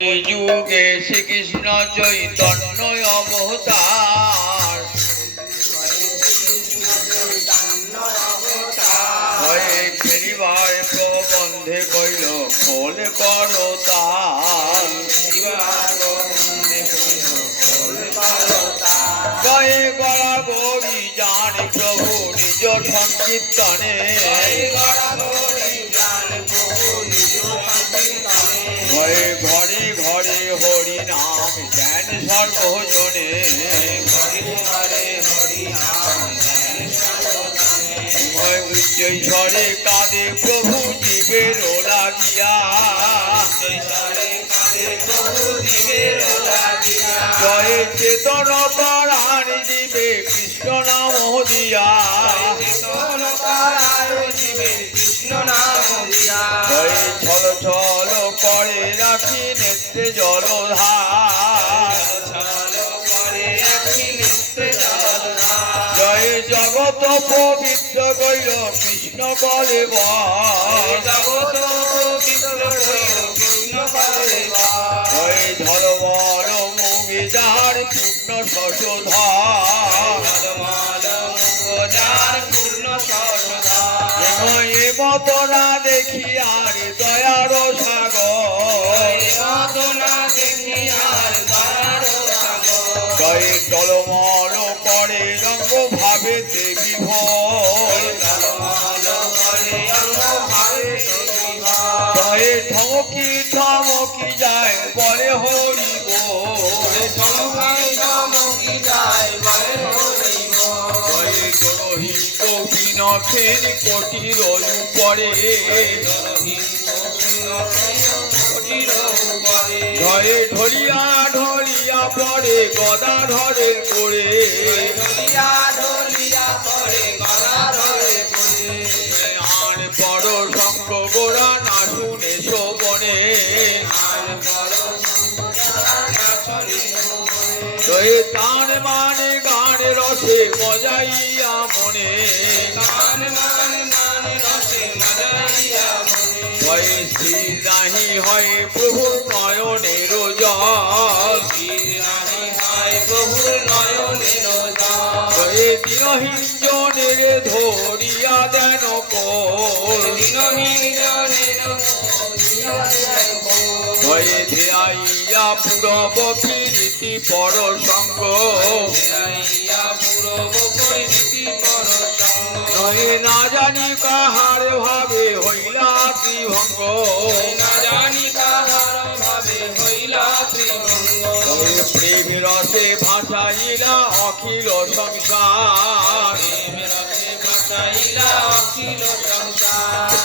যুগে শ্রীকৃষ্ণ চৈতন্য অবতার। হয়ে ফেরিবার প্রবন্ধে কইল, খোল করো তার গয়ে গড়া গৌরী জান প্রভু নিজ সংকীর্তনে। ঘরে ঘরে ঘরে হরি নাম জ্ঞান সর্বজনে। সময় উচ্চৈ স্বরে কাঁদে প্রভু জীবের লাগিয়া জয়ে চেতন পরাণ জীবে কৃষ্ণ নাম দিয়া। জয়ে ছল ছল রাখি নেত্রে জলধার জয় জগত পবিত্র কইল কৃষ্ণ বলে বল। জয় ধর বল মুগে যার পূর্ণ শশধার এ মতরা দেখি আর জয় টলমল করে রঙ্গ ভাবে দেবী ভয়। জয়ে ঠমকি ঠমকি যায় বলে হরি বল। দরহিত বিনখের কোটি রয়ু পরে জয়ে ঢলিয়া ঢলিয়া পড়ে গদাধরের করে আন বড় শঙ্খ গোড়া না শুনে শোভনে জয়ে তান মানে গান রসে মজাইয়া মনে। ভয়ে স্থির নাহি হয় প্রভুর নয়নের জল। জয়ে দিনহীন জনের ধরিয়া দেন কোল ভয়ে ধ্যাইয়া পুরব প্রীতি পর সঙ্গ নহে না জানি কাহার ভাবে হইলা ত্রিভঙ্গ তবে প্রেম রসে ভাসাইলা অখিল সংসার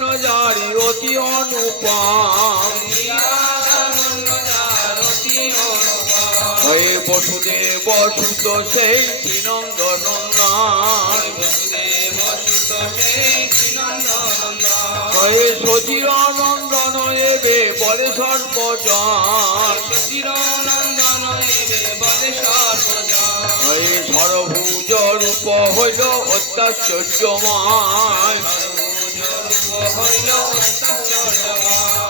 লাবণ্য জারি অতি অনুপম। হয়ে বসুদেব সুত সেই শ্রীনন্দ নন্দন হয়ে সচির নন্দন এবে বলে সর্বজন। হয়ে সরভুজ রূপ হইল অত্যাশ্চর্যময়।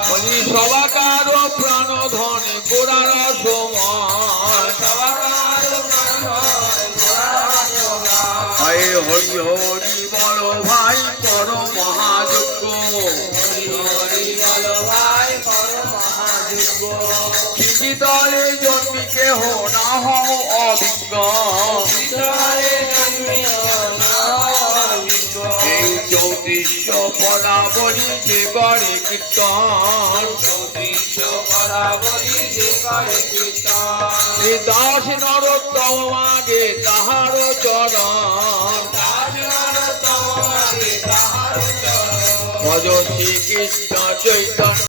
বলি, সবাকার প্রাণ ধনে গোড়ার সময় হরি হরি বড় ভাই, পর মহাযজ্ঞ। হরি হরি বল ভাই পরম হৃদয়ে জন্মি কেহ না হও অভিজ্ঞ। চৌত্রিশ পদাবলী যে করে কীর্তন। এই দাস নরোত্তম আগে তাহার চরণ। ভজ শ্রীকৃষ্ণ চৈতন্য।